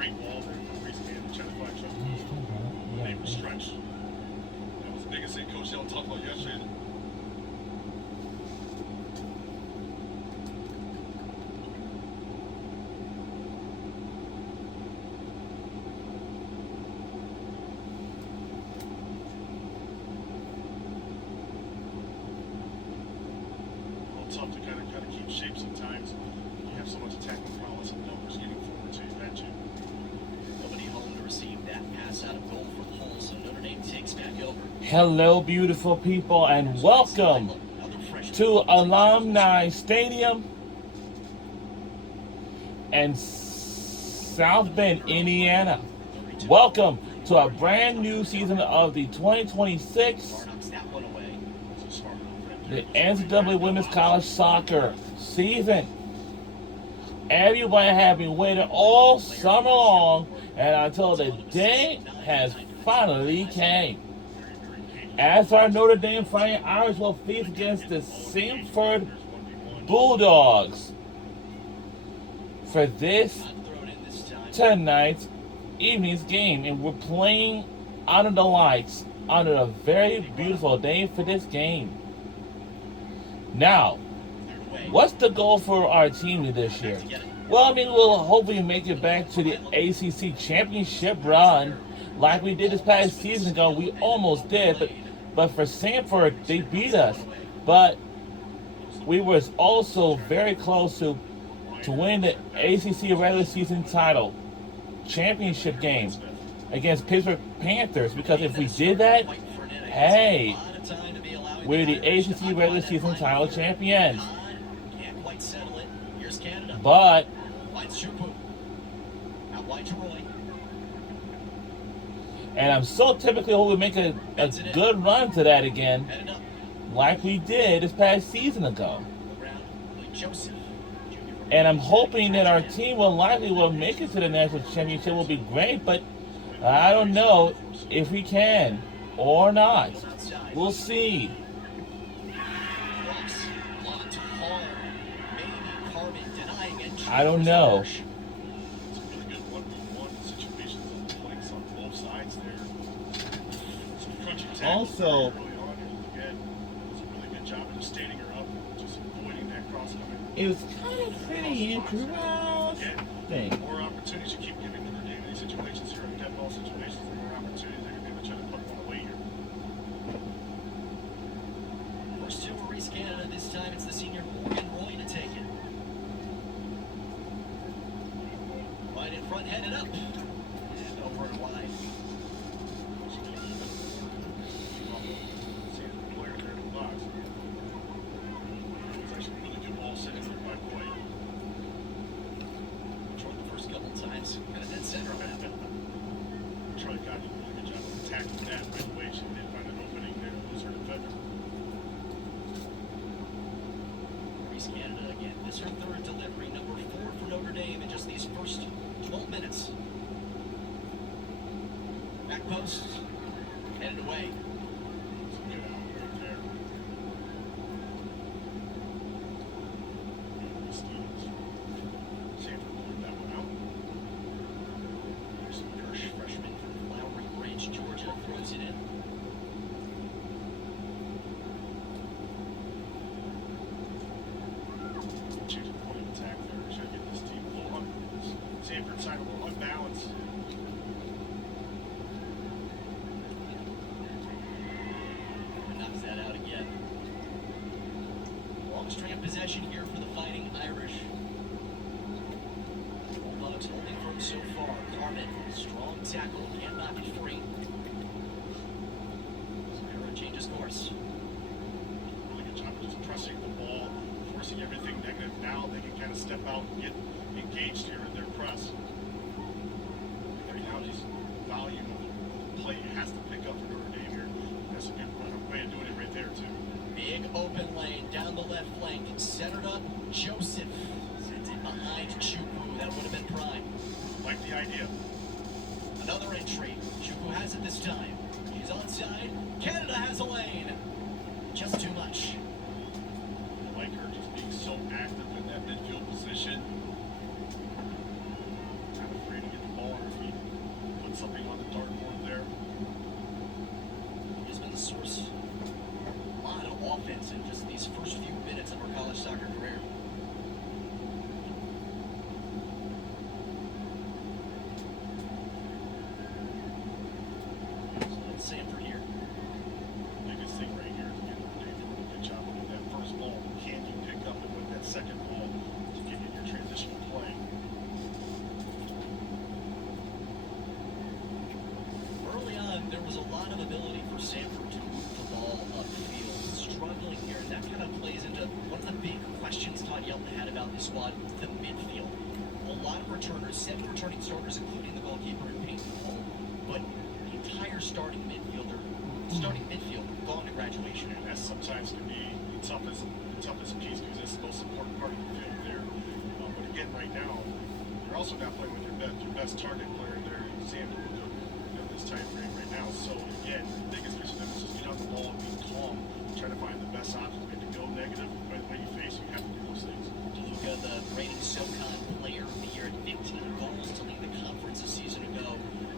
great ball there from Reese Cannon and China Flag Truck. They were stretched. That was the biggest thing Coach Hill talked about yesterday. Tough to kind of keep shape sometimes. You have so much attacking prowess and numbers getting forward to you, that you. Nobody home to receive that pass out of goal from Hull, so Notre Dame takes back over. Hello, beautiful people, and welcome to Alumni Stadium in South Bend, Indiana. Welcome to a brand new season of the 2026 the NCAA Women's College Soccer season. Everybody has been waiting all summer long, and until the day has finally came. As our Notre Dame Fighting Irish will face against the Samford Bulldogs for this tonight's evening's game, and we're playing under the lights under a very beautiful day for this game. Now, what's the goal for our team this year? Well, I mean, we'll hopefully make it back to the ACC championship run like we did this past season ago. We almost did, but for Samford, they beat us. But we were also very close to win the ACC regular season title championship game against Pittsburgh Panthers, because if we did that, hey, we're the ACC regular season title champions. But and I'm so typically hoping we make a good run to that again, like we did this past season ago. And I'm hoping that our team will make it to the national championship. Will be great, but I don't know if we can or not. We'll see. I don't know. Also, it was kind of pretty interesting. More opportunities to keep giving Notre Dame in these situations here, in dead ball situations, the more opportunities they're going to be able to try to put one away here. First two for Reese Canada. This time it's the senior Morgan Roy to take it. Wide in front, headed up. And over and wide. Player there in the box. It's actually a really good ball sitting there by Roy. Controlled the first couple times. Kind of dead center on that. Charlie got a really good job of attacking that right away. She did find an opening there to lose her defender. Reese Canada again. This is her third delivery, number 4 for Notre Dame in just these first 12 minutes. Back post. Headed away. Some good out right there. Stevens. Samford pulled that one out. There's Gersh, freshman from Flowery Branch, Georgia, throws it in. Choosing point of attack there. Trying to get this team a little Samford side a little unbalanced. Knocks that out again. Long string of possession here for the Fighting Irish. Bulldogs holding firm so far. Carmen, strong tackle, can't knock it free. Samara changes course. Really good job of just pressing the ball, forcing everything negative. Now they can kind of step out and get engaged here in their press. Right now, this volume of play has to pick up for Notre Dame here. That's a good way of doing it right there, too. Big open lane down the left flank. Centered up, Joseph. Sends it behind Chukwu. That would have been prime. Like the idea. Another entry. Chukwu has it this time. He's onside. Canada has a lane. Just too much. I like her just being so active in that midfield position. Not afraid to get the ball lot of ability for Samford to move the ball upfield. Struggling here, and that kind of plays into one of the big questions Todd Yelton had about this squad, the midfield. A lot of returners, 7 returning starters, including the goalkeeper and Peyton Hall, but the entire starting midfield gone to graduation. And that sometimes can be the toughest piece because that's the most important part of the field there. But again, right now, you're also not playing with your best target player there, Samford, in this time frame right now. So again, the biggest mission is just get on the ball and be calm, try to find the best options. If you go negative, but when you face, you have to do those things. DeLuca, the reigning SoCon Player of the Year, at 15 goals to lead the conference a season ago.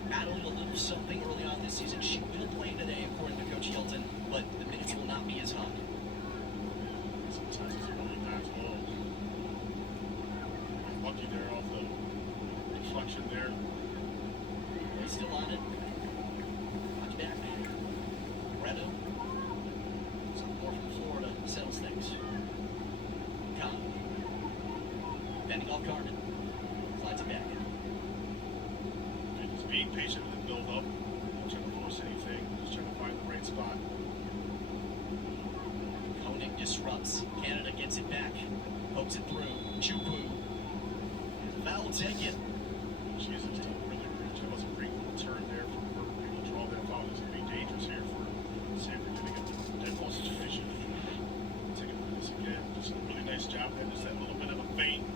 Battling a little something early on this season. She will play today, according to Coach Yelton, but the minutes will not be as high. Sometimes it's really not low. Lucky there off the deflection there. They're still on it. Watch back. Redo. Some more from Florida settles things. Con. Bending off Carmen. Slides it back. And just being patient with the build up. Not trying to force anything. Just trying to find the right spot. Koenig disrupts. Canada gets it back. Pokes it through. Chupu. Foul will take it. Jesus, done a really great job. That was a great little turn there for her. Able to draw that foul. It's going to be dangerous here for Samford getting a dead ball situation. Take a look at this again. Just a really nice job there. Just that little bit of a feint.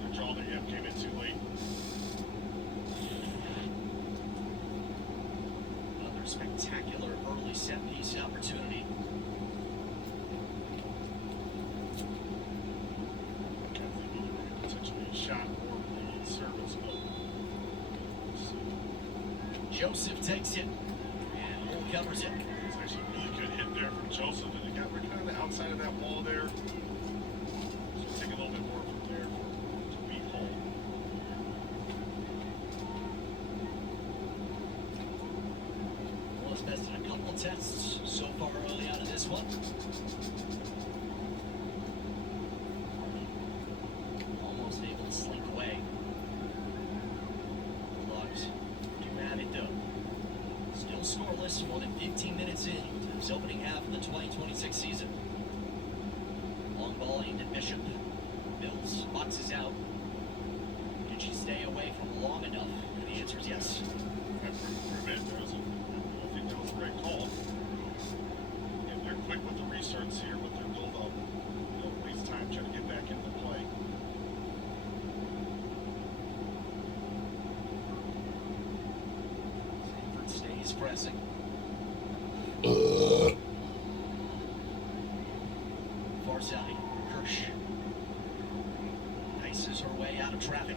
The draw there, yeah, came in too late. Another spectacular early set piece opportunity. Shot or the service, but Joseph takes it, and Bull covers it. it's actually a really good hit there from Joseph, and again, we're kind of the outside of that wall there. So take a little bit more from there to beat Hull. Well, it's tested a couple of tests so far early on in this one. Almost able to slink away. Bulldogs do have it though. Still scoreless, more than 15 minutes in to this opening half of the 2026 season. Long ball aimed at Bishop. Mills boxes out. Can she stay away from long enough? And the answer is yes. I think that was the right call. And they're quick with the restarts here with their build up. Don't waste time trying to get back into play. Samford stays pressing. Far side, Kirsch. Ices her way out of traffic.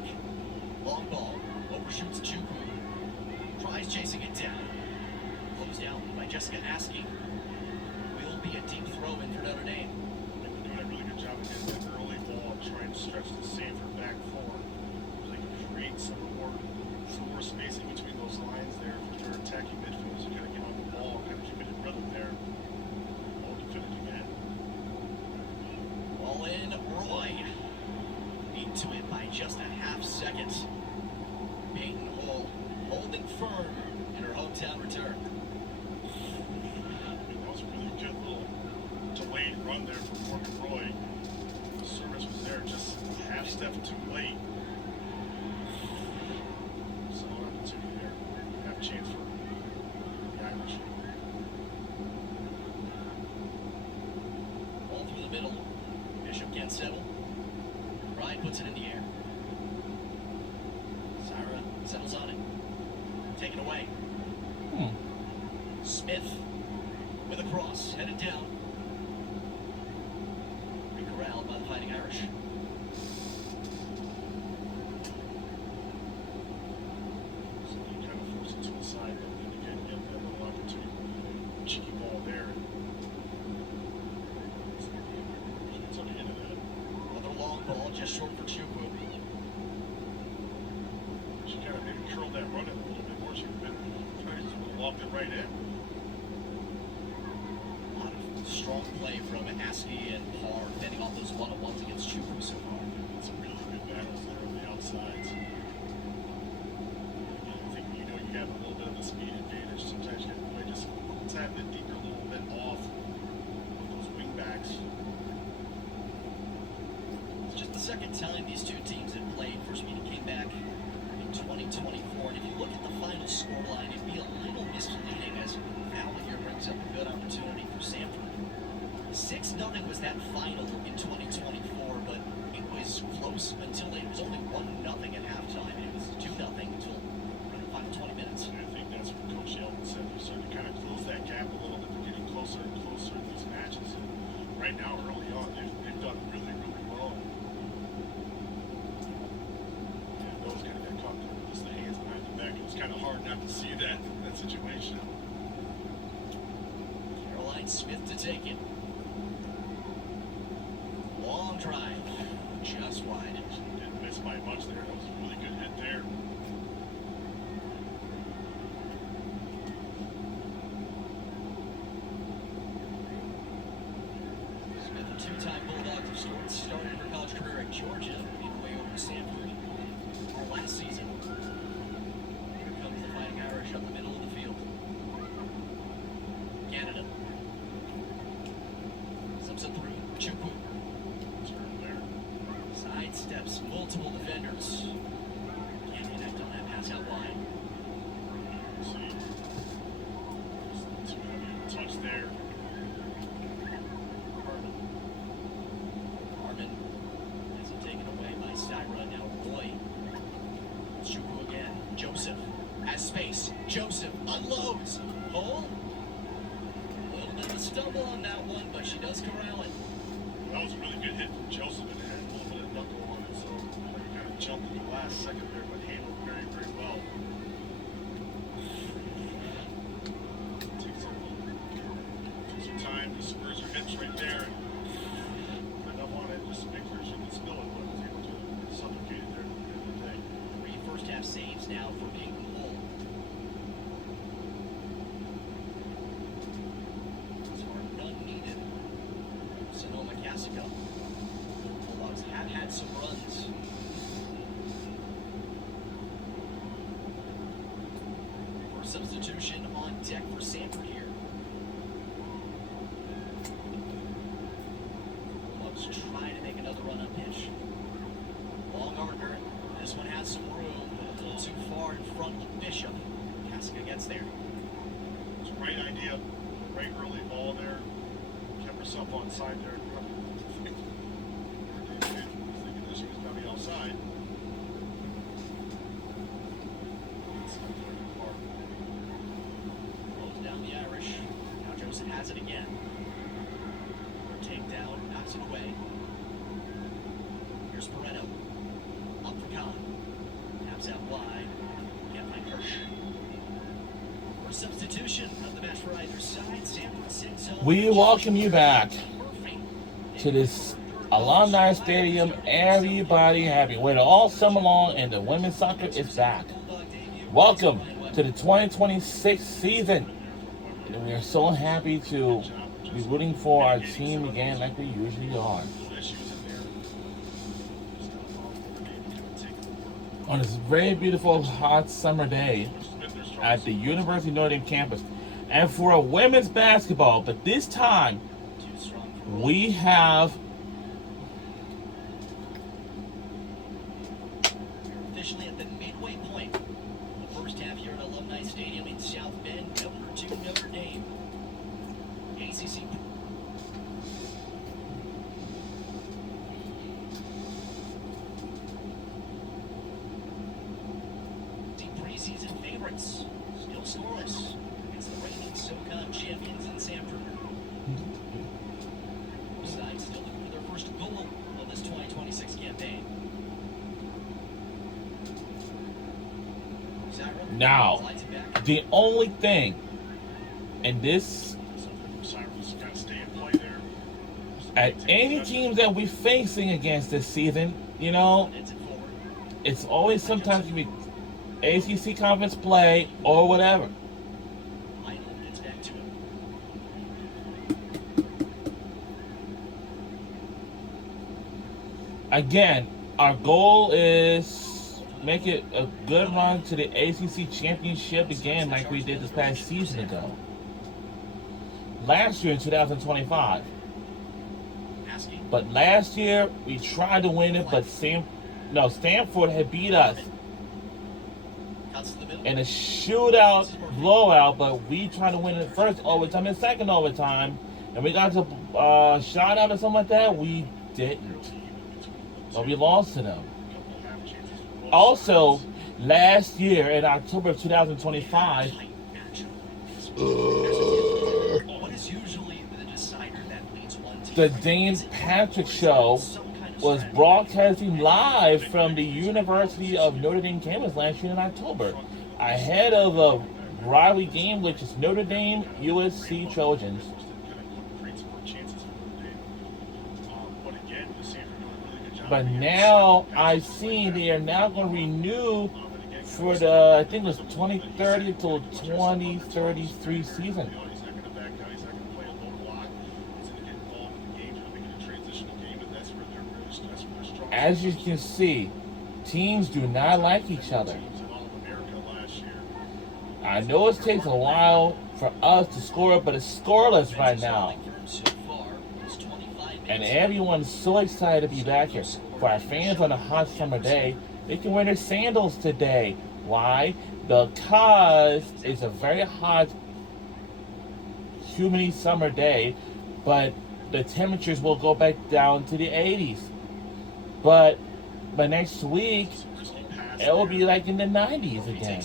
Long ball, overshoots Chuku. Tries chasing it down. Closed down by Jessica Askey. Will be a deep throw in for Notre Dame. They're doing a really good job of getting that early ball, trying to stretch the Samford back forward. So they can create some more spacing between those lines there if they're attacking midfield. So you gotta get on the ball, kind of keep it in rhythm there. Oh, defend it again. Ball in, Roy. Beat to it by just a half second. Peyton Hall holding firm in her hometown return. That was a really good little delayed run there from Morgan Roy. The service was there just a half step too late. So opportunity there. Have a chance for the Irish. Ball through the middle. Bishop can't settle. Ryan puts it in the air. Sarah settles on it. Taken away. Smith with a cross, headed down. Be corralled by the Fighting Irish. So you kind of force it to the side, but then again, you have that little opportunity. Cheeky ball there. It's on the end of that. Another long ball, just short for Chupu. She kind of maybe curled that run in a little bit more. She would have lobbed it right in. A lot of strong play from Askey and Parr, defending all those one-on-ones against Chupu so far. Some really good battles there on the outsides. Again, I think you have a little bit of a speed advantage. Sometimes you have to second time these two teams have played. First meeting came back in 2024. And if you look at the final scoreline, it'd be a little misleading as Valley here brings up a good opportunity for Samford. 6-0 was that final in 2024, but it was close until it was only 1-0 at halftime. And it was 2-0 until the final 20 minutes. And I think that's what Coach Yeldon said. They're starting to kind of close that gap a little bit. They're getting closer and closer in these matches. And right now, early on, they've done really, really well. And those kind of got caught there with just the hands behind the back. It was kind of hard not to see that situation. Caroline Smith to take it. Long drive, just wide. Didn't miss by much there. That was a really good hit there. Smith, a two-time Bulldogs of sorts, started her college career at Georgia, made her way over to Samford last season. Here comes the Fighting Irish up the middle of the field. Canada. Subs it through. Chupu. Turn there. Side steps multiple defenders. Can't connect on that pass out wide. See. Just too heavy of a touch there. Harmon has it taken away by Styra. Now Roy. Chupu again. Joseph has space. Joseph unloads. Hole. A little bit of a stumble on that one, but she does corral it. That was a really good hit from Joseph, and it had a little bit of knuckle on it, so he kind of jumped in the last second there, but handled very, very well. Takes her time to spurs her hips right there, and put enough on it, just make sure she can spill it, but was able to suffocate it there at the end of the day. 3 first-half saves now for Peyton Hull. So far, none needed. Sonoma Cassica. Bulldogs have had some runs. For substitution on deck for Samford here. Bulldogs trying to make another run up pitch. Long Gardner. This one has some room, but a little too far in front of Bishop. Cassica gets there. It's a great idea, great early ball there, kept herself on side there. Thinking that she was going to be outside. Close down the Irish. Now Joseph has it again. Takedown, knocks it away. Here's Pareto. Up for Khan. Taps out wide. Can't find Hirsch. For substitution of the match for either side, Samford sends on. We welcome you back to this Alumni Stadium. Everybody happy. Waited all summer long, and the women's soccer is back. Welcome to the 2026 season. And we are so happy to be rooting for our team again like we usually are. On this very beautiful hot summer day at the University of Notre Dame campus. And for a women's basketball, but this time we have officially at the midway point. The first half here at Alumni Stadium in South Bend, number 2 Notre Dame. ACC. Preseason favorites, still scoreless against the reigning SoCon champions in Samford. Both sides still looking for their first goal of this 2026 campaign. Zyra now slides it back. the only thing in this Cyrus got to stay in play there. at any teams that we're facing against this season, you know, Heads it forward. it's always sometimes you be ACC conference play or whatever. Lionel gets back to him. Again, our goal is make it a good run to the ACC championship again like we did this past season ago. Last year in 2025. Asking. But last year we tried to win it, but Samford had beat us in a shootout blowout. But we tried to win it first overtime and second overtime, and we got to shot out or something like that. We didn't, but we lost to them. Also, last year in October of 2025. The Dane Patrick Show was broadcasting live from the University of Notre Dame campus last year in October, ahead of a rivalry game which is Notre Dame USC Trojans. But now I've seen they are now going to renew for the, I think it was 2030 to 2033 season. As you can see, teams do not like each other. I know it takes a while for us to score, but it's scoreless right now. And everyone's so excited to be back here. For our fans on a hot summer day, they can wear their sandals today. Why? Because it's a very hot, humid summer day, but the temperatures will go back down to the 80s. But next week, it will be like in the 90s again.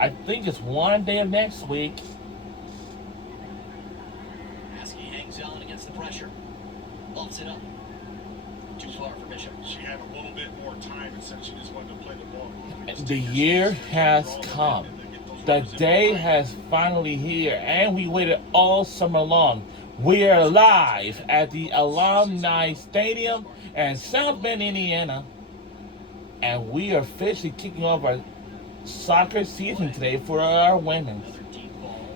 I think it's one day of next week. Askey hangs on against the pressure. Bumps it up. Too far for Bishop. She had a little bit more time, and since she just wanted to play the ball. The year has come. The day has finally here, and we waited all summer long. We are live at the Alumni Stadium in South Bend, Indiana, and we are officially kicking off our soccer season today for our women.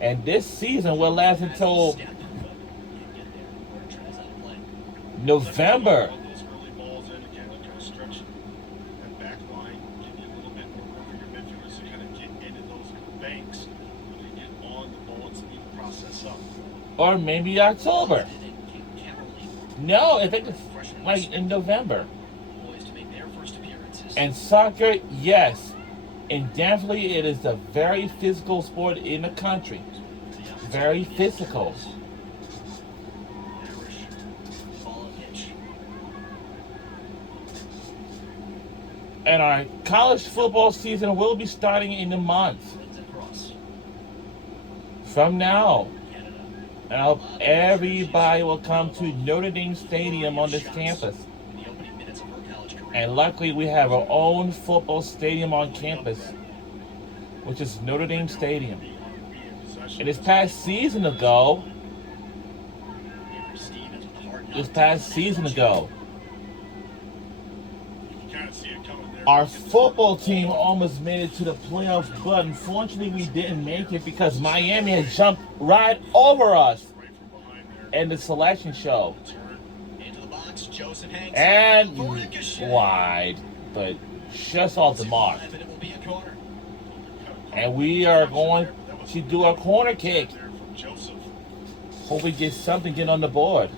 And this season will last until November. Or maybe October. No, I think it's like in November. And soccer, yes. And definitely it is a very physical sport in the country. Very physical. And our college football season will be starting in a month. From now. And I hope everybody will come to Notre Dame Stadium on this campus. And luckily we have our own football stadium on campus, which is Notre Dame Stadium. And this past season ago, our football team almost made it to the playoffs, but unfortunately we didn't make it because Miami had jumped right over us in the selection show. And wide, but just off the mark. And we are going to do a corner kick. Hope we get something getting on the board.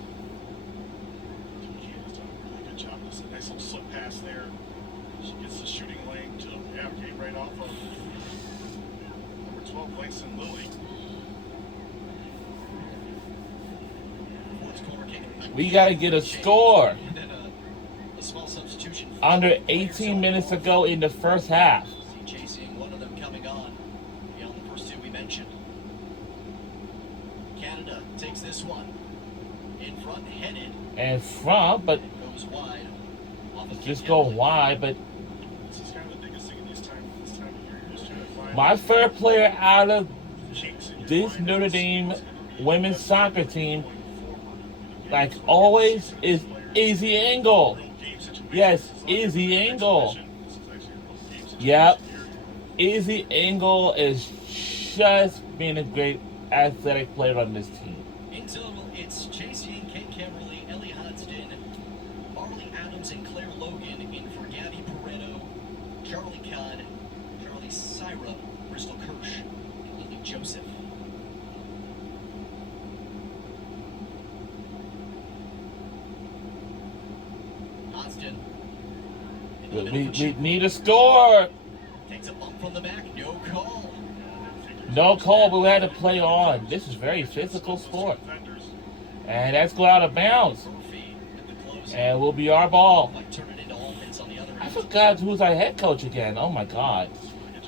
We got to get a score. Under 18 minutes to go in the first half. Chasing one of them coming on beyond the first two we mentioned. Canada takes this one. In front, headed. In front, but goes wide. Just go wide, but my favorite player out of this Notre Dame women's soccer team, like always, is Izzy Engel. Yes, Izzy Engel. Yep. Izzy Engel is just being a great athletic player on this team. In total, it's JC and Kate Kimberly, Ellie Hodgson, Marley Adams, and Claire Logan in for Gabby Pareto, Charlie Codd, Charlie Syra, Bristol Kirsch, and Lily Joseph. Hodston. We need a score. Takes a bump from the back. No call. No call, but we had to play on. This is very physical sport. And that's go out of bounds. And will be our ball. I forgot who's our head coach again. Oh my God.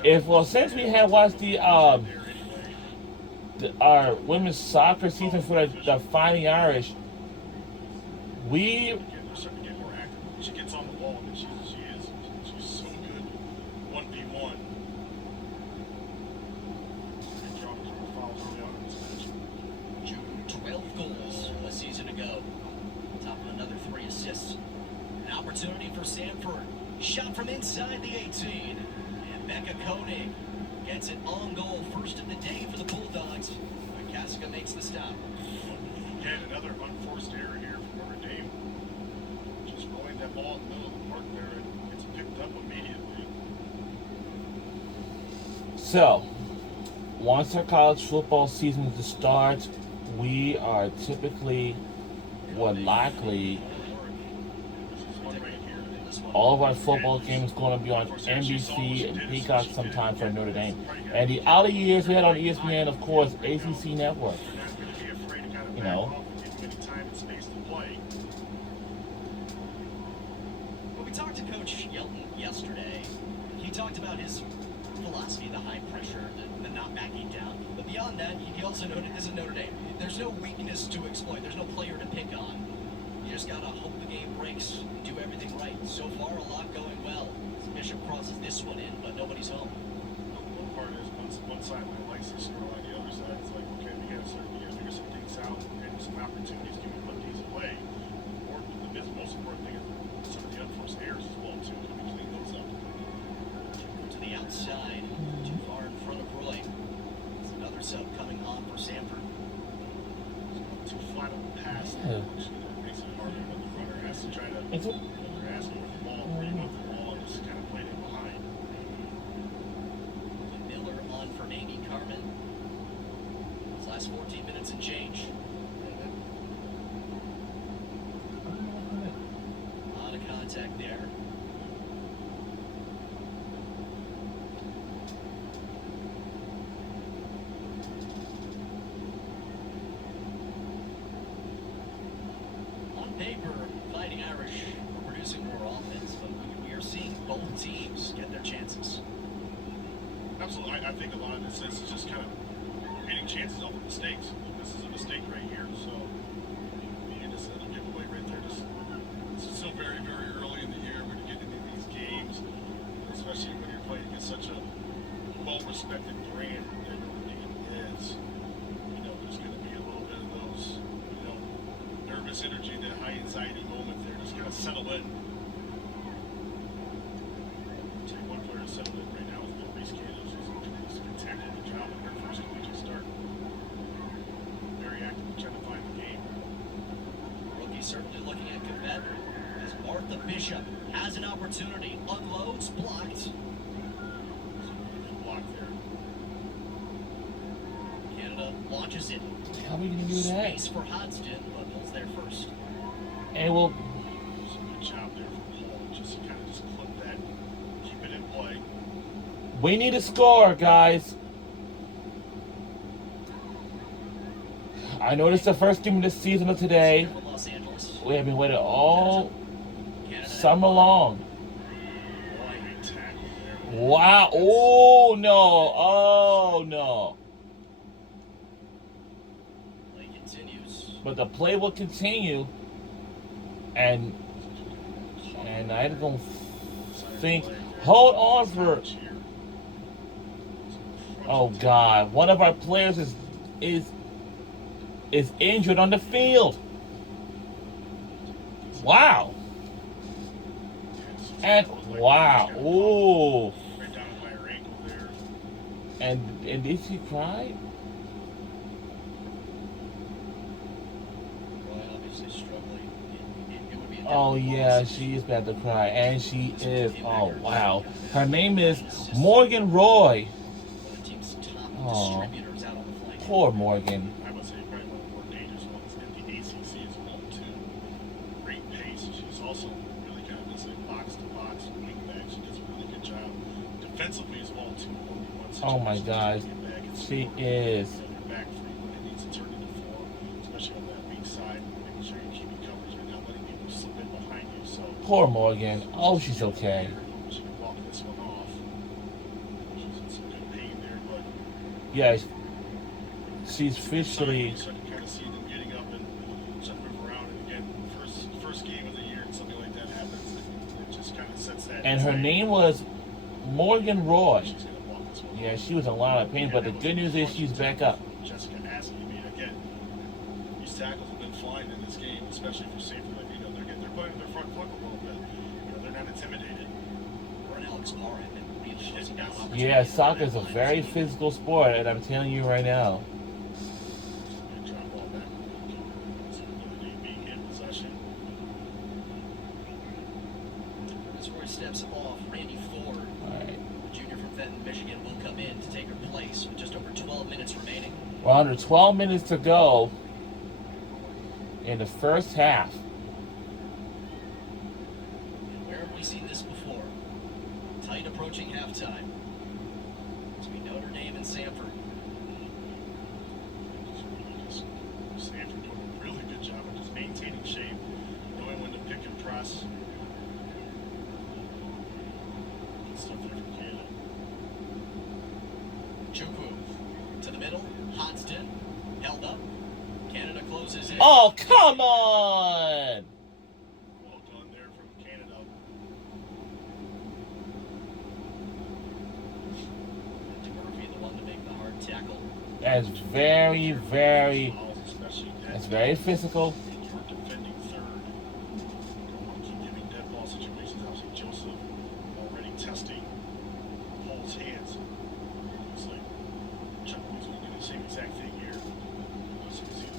Since we had watched our women's soccer season for the Fighting Irish, we she gets on the wall, and she's so good. 1v1. And dropped her fouls early on in this match. 12 goals a season ago. Top of another 3 assists. An opportunity for Samford. Shot from inside the 18. And Becca Koenig gets it on goal. First of the day for the Bulldogs. But Kasica makes the stop. Again, another unforced error here from Notre Dame. Just rolling that ball in the middle of the park there, and it's picked up immediately. So, once our college football season starts, we are typically, likely, all of our football games going to be on NBC and Peacock sometime for Notre Dame. And the other years we had on ESPN, of course, ACC Network. You know. When we talked to Coach Yelton yesterday, he talked about his philosophy, the high pressure, the not backing down. But beyond that, he also noted this is Notre Dame. There's no weakness to exploit. There's no player to pick on. You just gotta hope the game breaks and do everything right. So far, a lot going well. Bishop crosses this one in, but nobody's home. One part is one side likes to score, on the other side it's like, okay, we gotta figure some things out and some opportunities. Can we put these away? Or the most important thing is some of the unforced errors as well too. Can we clean those up? To the outside, too far in front of Roy. It's another sub coming on for Samford. Too flat of a pass, which makes it harder when the runner has to try to. They're asking for the ball, where you want the ball, and just kind of played it behind. Miller on for Amy Carmen. These last 14 minutes and change. Out of contact there. On paper, Fighting Irish are producing more offense, but we are seeing both teams get their chances. Absolutely. I think a lot of this is just kind of getting chances off of mistakes. This is a mistake right here, so you just a giveaway right there. It's still very, very early in the year when you get into these games, especially when you're playing against such a well-respected brand that Notre Dame is. You know, there's going to be a little bit of those, nervous energy, that high anxiety moment there, just kind of settle in. Take one player to settle in right now is Bill Reese Candace. He's content with the job in their first collegiate start. Very actively trying to find the game. Rookie certainly looking at Quebec as Martha Bishop has an opportunity. Unloads, blocked. Block there. Canada launches it. How are we gonna do that? Space for Hodston, but Bill's there first. And we'll. Good job there from Paul. Just kind of just clip that, keep it in play. We need a score, guys. I know this is the first game of the season of today. Los Angeles. We have been waiting all summer long. Great tackle there. Wow. Oh, no. Oh, no. Play continues. But the play will continue. And I don't think. Hold on for. Oh, God. One of our players is injured on the field. Wow. And wow. Ooh. Right down by her ankle there. And did she cry? Roy obviously struggling. It would be a Oh difficult yeah, loss. she is about to cry. And she is. Oh wow. Her name is Morgan Roy. One of the team's top Oh. distributors out on the flank. Poor Morgan. I would say probably one of the more dangerous ones in the ACC as well too. Great pace. She's also really kind of defensively as well too. Oh my gosh. She is. They're back 3 when it needs to turn into 4, especially on that weak side. Making sure you're keeping coverage and not letting people slip in behind you. So Poor Morgan. Oh, she's okay. she can walk this one off. She's in some good pain there, but Yeah, she's officially. you start to kind of see them getting up and start to move around. And again, first game of the year, and something like that happens, it just kind of sets that. And her name was Morgan Roy. She's going to walk this one. Yeah, she was in a lot of pain, but the good news is she's back up. Jessica asking me again. These tackles have been flying in this game, especially for safety. Like, you know, they're putting their front foot a little bit. You know, they're not intimidated. Or an Alex Moore and really closing down Yeah, soccer is a very physical sport, and I'm telling you right now. Drop ball back. Notre Dame being in possession. As Roy steps off, Randy Ford, All right. the junior from Fenton, Michigan, will come in to take her place with just over 12 minutes remaining. We're under 12 minutes to go in the first half. And where have we seen this before? Tight approaching halftime between Notre Dame and Samford. Samford doing a really good job of just maintaining shape, knowing when to pick and press. Good stuff there from Canada. Chukwu to the middle. Hodgson held up. Canada closes in. Oh, come on! Well done there from Canada. Murphy, the one to make the hard tackle. That's very, very, Fouls, especially that's very physical. You're defending third. Don't want to keep giving dead ball situations. Obviously, Joseph already testing Paul's hands. Looks like Chuck was going to do the same exact thing here.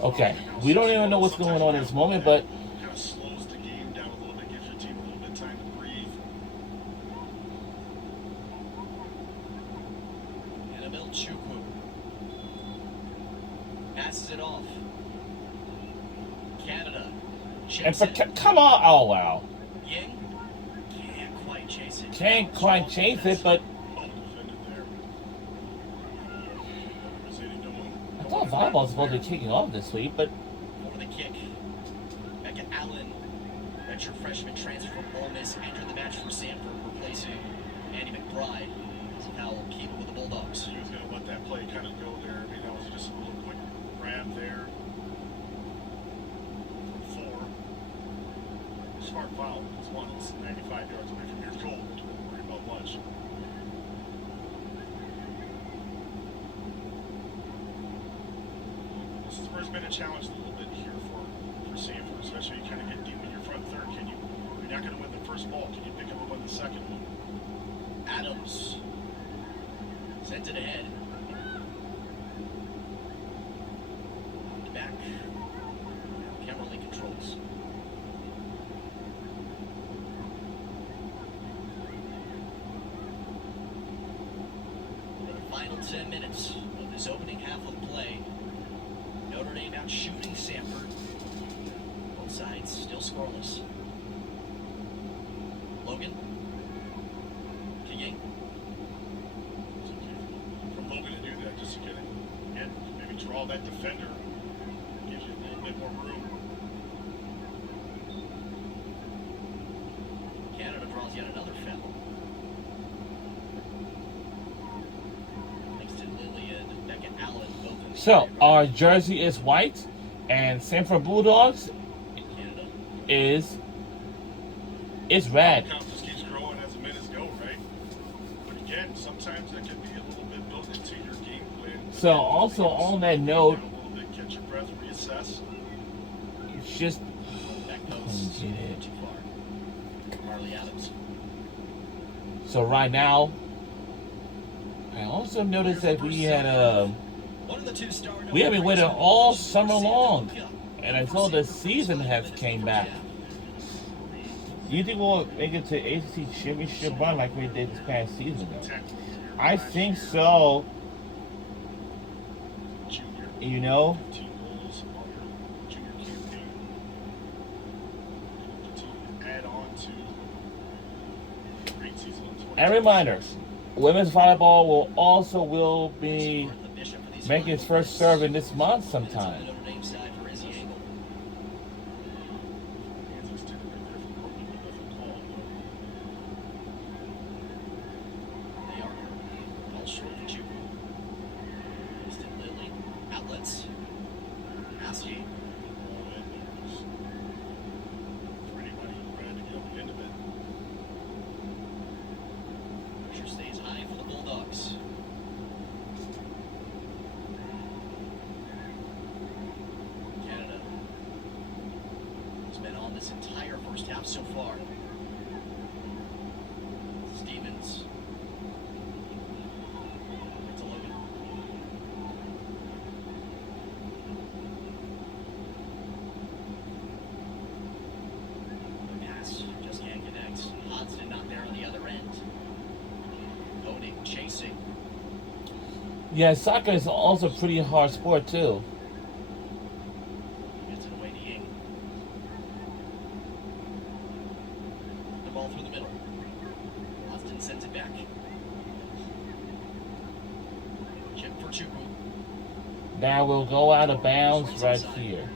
Okay, we don't even know what's going on in this moment, but kind of slows the game down a little bit, gives your team a little bit of time to breathe. Annabelle Chukwu passes it off. Canada and chips for it. come on! Oh wow, Ying can't quite chase it. can't quite chase it, but Well defended there. What was he doing? I thought volleyball's supposed to be kicking off this week, but For the kick, Becca Allen, redshirt freshman transfer from Ole Miss, entered the match for Samford, replacing Andy McBride. So now we'll keep it with the Bulldogs. He was going to let that play kind of go there. I mean, that was just a little quick grab there. For 4. Smart foul. It's one. It's 95 yards away from your goal. Don't worry about much. This has first been a challenge a little bit here for Samford, especially you kind of get deep in your front third. You're not going to win the first ball. Can you pick up on the second one? Adams sends it ahead. Back. Camerly controls. For the final 10 minutes of this opening half of play, Notre Dame out shooting Samford. Both sides still scoreless. Logan. King. From Logan to do that, just to get it and maybe draw that defender, gives you a little bit more room. Canada draws yet another foul. Thanks to Lily and Becca Allen, both in the so area. our jersey is white, and Samford Bulldogs Canada. is red. Confidence just keeps growing as the minutes go, right? But again, sometimes that can be a little bit built into your game plan. So also on that note, Down a little bit, catch your breath, reassess. it's just Back post. Did it. Too far. Marley Adams. so right now. I also noticed that we had One of the two star we have been waiting all summer long, Yeah. and until the season has came back. Do you think we'll make it to ACC championship run like we did this past season? I think so. Junior, You know, 15 goals on your junior campaign. Continue to add on to a great season in 2026. and reminder, Women's volleyball will be making its first serve in this month sometime. Notre Dame side for Izzy Engel. Hands extended right there for Courtney, but nothing called. They are all short of Chubu. Houston Lilly. Outlets. Massey. Ball in there. Just for anybody who ran to get up the end of it. Pressure stays high for the Bulldogs. Canada has been on this entire first half so far. Stevens. To Logan. The pass just can't connect. Hodgson not there on the other end. Koenig chasing. Yeah, soccer is also a pretty hard sport too. Gets it away to Ying. The ball through the middle. Austin sends it back. Chip for Chubu. Now we'll go out of bounds right here.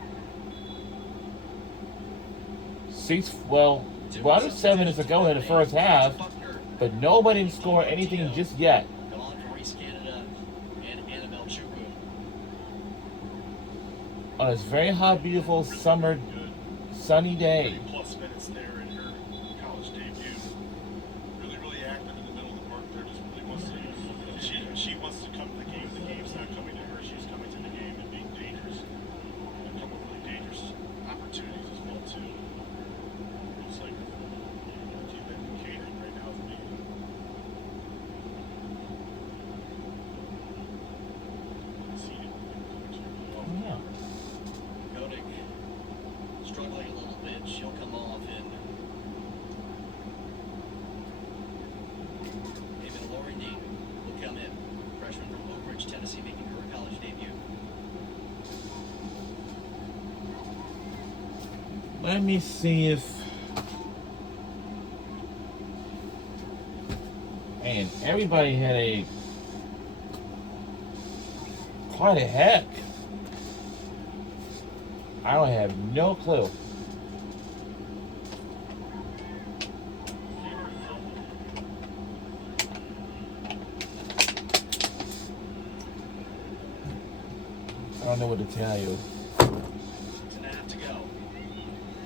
We're under 7 minutes to go in the first half, but nobody scored anything just yet. Gone for East Canada and Annabelle Chubu. On this very hot, beautiful summer Good. sunny day. 30+ minutes there in her college debut. Really active in the middle of the park there. Just really wants to. She wants to come to the game. The game's not coming to her. She's coming to the game and being dangerous. And a couple of really dangerous opportunities as well too. Looks like the team that catering right now is being. Seated. Yeah. Koenig struggling a little bit. She'll come off and David Lauren Dean will come in. Freshman from Oak Ridge, Tennessee, making her college debut. Let me see if. And everybody had quite a heck. I don't have no clue. I don't know what to tell you. 6.5 to go.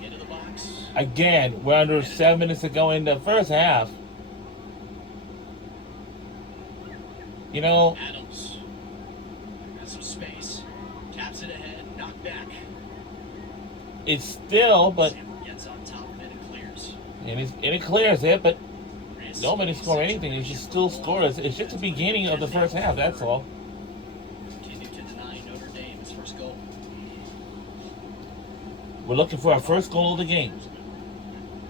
Into the box. Again, we're under 7 minutes to go in the first half. You know, Adams has some space. Taps it ahead. Knocked back. it's still, but Samford gets on top of it and clears. and it clears it, but Risky nobody scored anything. It's just still scores. It's just the beginning of the first half. That's all. Continue to deny Notre Dame its first goal. We're looking for our first goal of the game.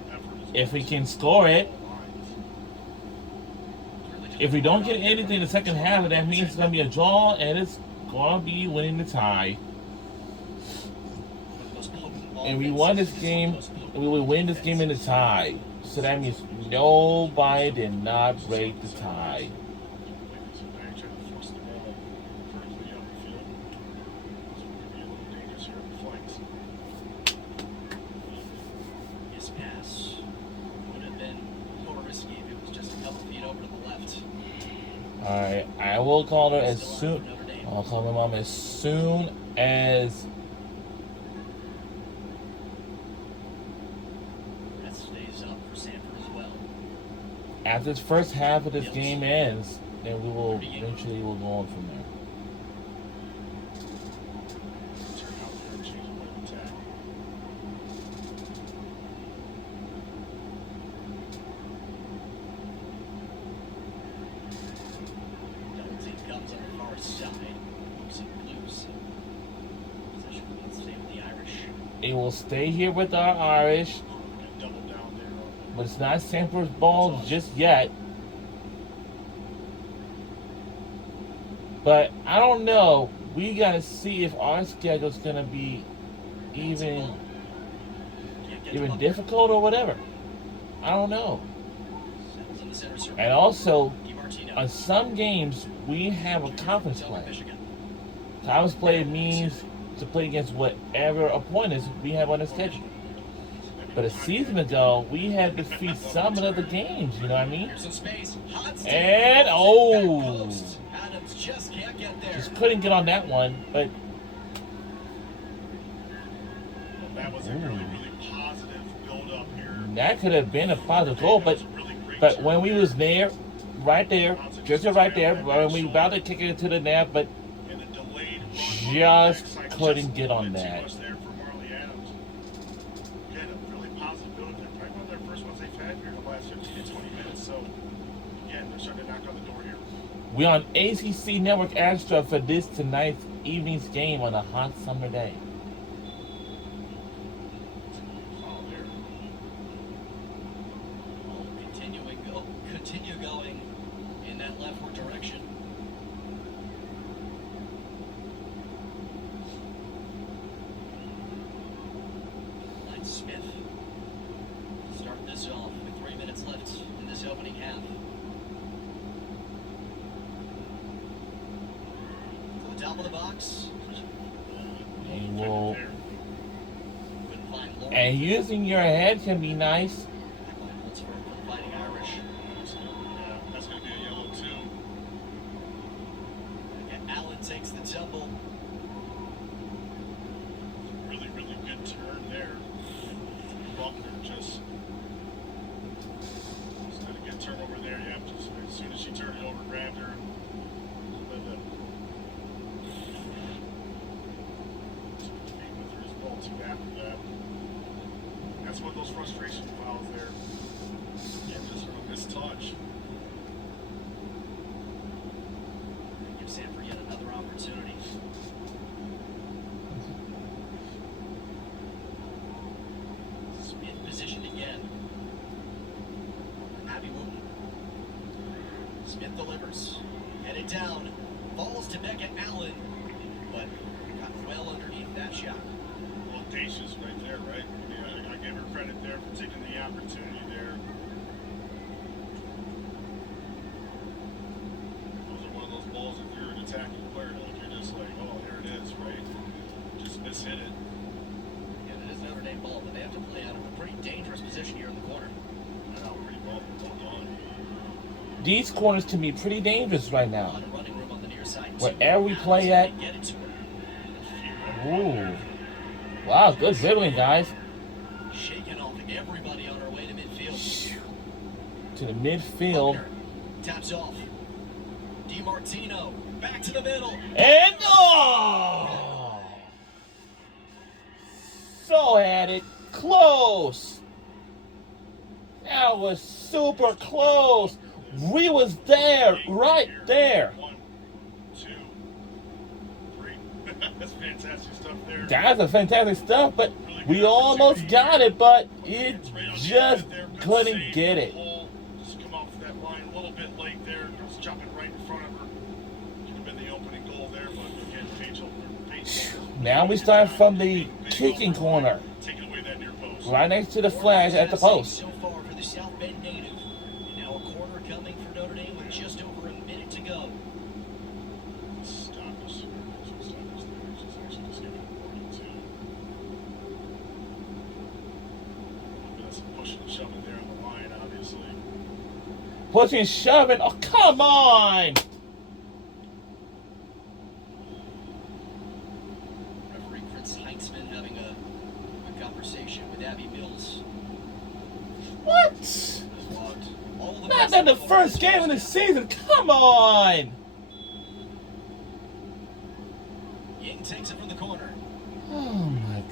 Effort as If we well. can score it, Lines. if we don't get anything in the second half, that means it's going to be a draw, and it's going to be winning the tie. And we won this game, and we will win this game in the tie. So that means nobody did not break the tie. So now you're trying to force the ball vertically up the field. So we're going to be a little dangerous here on the flanks. His pass would have been more risky if it was just a couple feet over to the left. Alright, I will call her as Still on soon. for Notre Dame. I'll call my mom as soon as. That stays up for Samford as well. After this first half of this game ends, then we will eventually will go on from there. Turn out there and change the way of attack. Double team comes on the far side. Moves it loose. Possession will stay with the Irish. It will stay here with our Irish, And double down there on but it's not Samford's ball just yet. But I don't know. We gotta see if our schedule's gonna be even Can't get the puck. difficult or whatever. I don't know. Settles in the center circle. And also, Keeper Martino. on some games, we have a conference play. Michigan. Conference play means to play against whatever opponents we have on the schedule. But a season ago, we had to defeat some of the games, you know what I mean? Here's some space. Hot stick. And, Back oh, post. Adams just can't get there. just couldn't get on that one. But Well, that was a really positive build-up here. that could have been a positive goal. That But was a really great but turn. when we was there, right there, just right there, when we about to kick it to the net, but And a delayed run just on the backside, couldn't just get a on little bit that. Too much there for Marley Adams. Again, a really positive build-up. They're probably one of their first ones they've had here in the last 15 to 20 minutes. So, again, they're starting to knock on the door here. we're on ACC Network Extra for this tonight's evening's game on a hot summer day. Foul there. Continue going in that leftward direction. Line Smith. Start this off with 3 minutes left in this opening half. To the top of the box. And we'll, There. Couldn't find Lauren. and using your head can be nice. Line holds for the Fighting Irish. Yeah, that's going to be a yellow, too. And Allen takes the tumble. Really good turn there. Buckner just had a good turn over there. Yeah, just as soon as she turned it over, grabbed her. With her as well too after that. That's one of those frustration fouls there. Again, just sort of mistouch. Give Samford yet another opportunity. Smith positioned again. Abby Wooten. Smith delivers. Headed down. Falls to Becca Allen. But got well underneath that shot. Audacious right there, right? I mean, I give her credit there for taking the opportunity there. Those are one of those balls if you're an attacking player, like you're just like, oh, here it is, right? Just mishit it. And it is Notre Dame ball, but they have to play out of a pretty dangerous position here in the corner. Pretty well done. These corners can be pretty dangerous right A now. lot of running room on the near side. Wherever we play at. Get it to her. Ooh. Wow, good dribbling, guys. Shaking off everybody on her way to midfield. To the midfield. Buckner taps off. DiMartino back to the middle. And oh! So had it close. That was super close. We was there, right there. 1, 2, 3. That's fantastic stuff there. That's a fantastic stuff, but we almost got it, but it just couldn't get it. Just come off that line a little bit late there. It was jumping right in front of her. Could have been the opening goal there, but again, Paige. Now we start from the kicking corner, Taking away that near post. right next to the flag at the post. So far for the South Bend native. And now a corner coming for Notre Dame with just over a minute to go. Stoppers there. She's actually just getting warning too. That's some pushing and shoving there on the line, obviously. Pushing and shoving. Oh, come on! Referee Chris Heitzman having a conversation with Abby Mills. What? Has logged all the Not in the first game of the season. Come on! Ying takes it from the corner. Oh my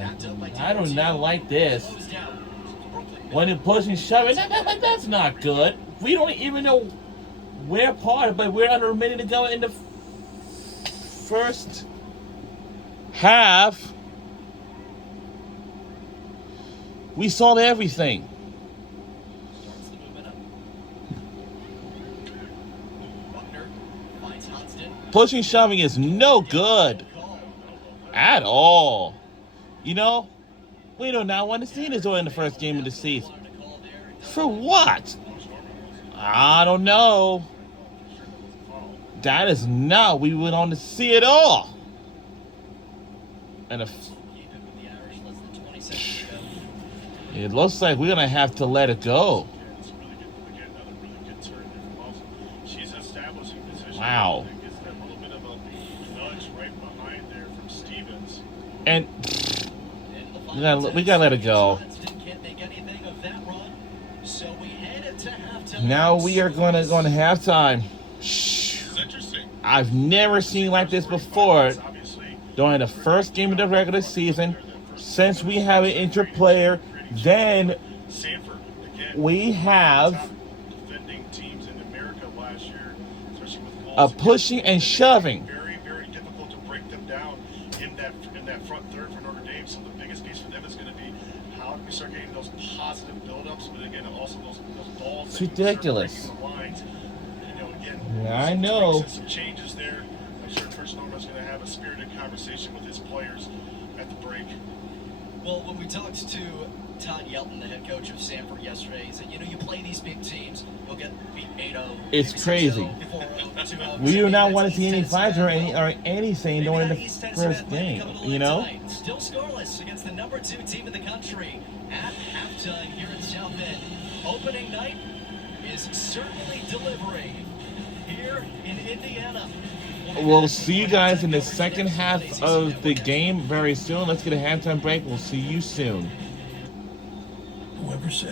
Tapped up by God. I do not like this. Slows down. Brooklyn When it pushing and shoving, that's not good. We don't even know where part of it, but we're under a minute to go in the first half. We saw everything. starts the movement up. Buckner finds Hodgson. Pushing shoving is no good Call. at all. You know, we do not want to see this during the first game of the season. Wanted to call there. For what? I don't know. that is not we went on to see it all. And it looks like we're gonna have to let it go. It's a really good, again, another really good turn there from Wilson. She's establishing position. Wow. And gets that little bit of a nudge right behind there from Stevens. And we gotta let it go. Now we are going to go into halftime. This is interesting. I've never seen like this before during the first game of the regular season. Since we have an injured player, then Samford, again, we have top defending teams in America last year, especially with a balls. pushing and shoving. Very, very difficult to break them down in that front third for Notre Dame. So the biggest piece for them is going to be how do we start getting those positive buildups, but again, also those balls. It's that can start ridiculous. breaking the lines. Again, Yeah, I some know. tweaks and some changes there. I'm sure Coach Norman's going to have a spirited conversation with his players at the break. Well, when we talked to Todd Yelton, the head coach of Samford, yesterday, he said, you play these big teams, you'll get beat 8-0. It's crazy. We do not want to see any fights or anything during the first game, you know? Still scoreless against the number 2 team in the country at halftime here in South Bend. Opening night is certainly delivering here in Indiana. We'll see you guys in the second half of the game very soon. Let's get a halftime break. We'll see you soon. Whoever said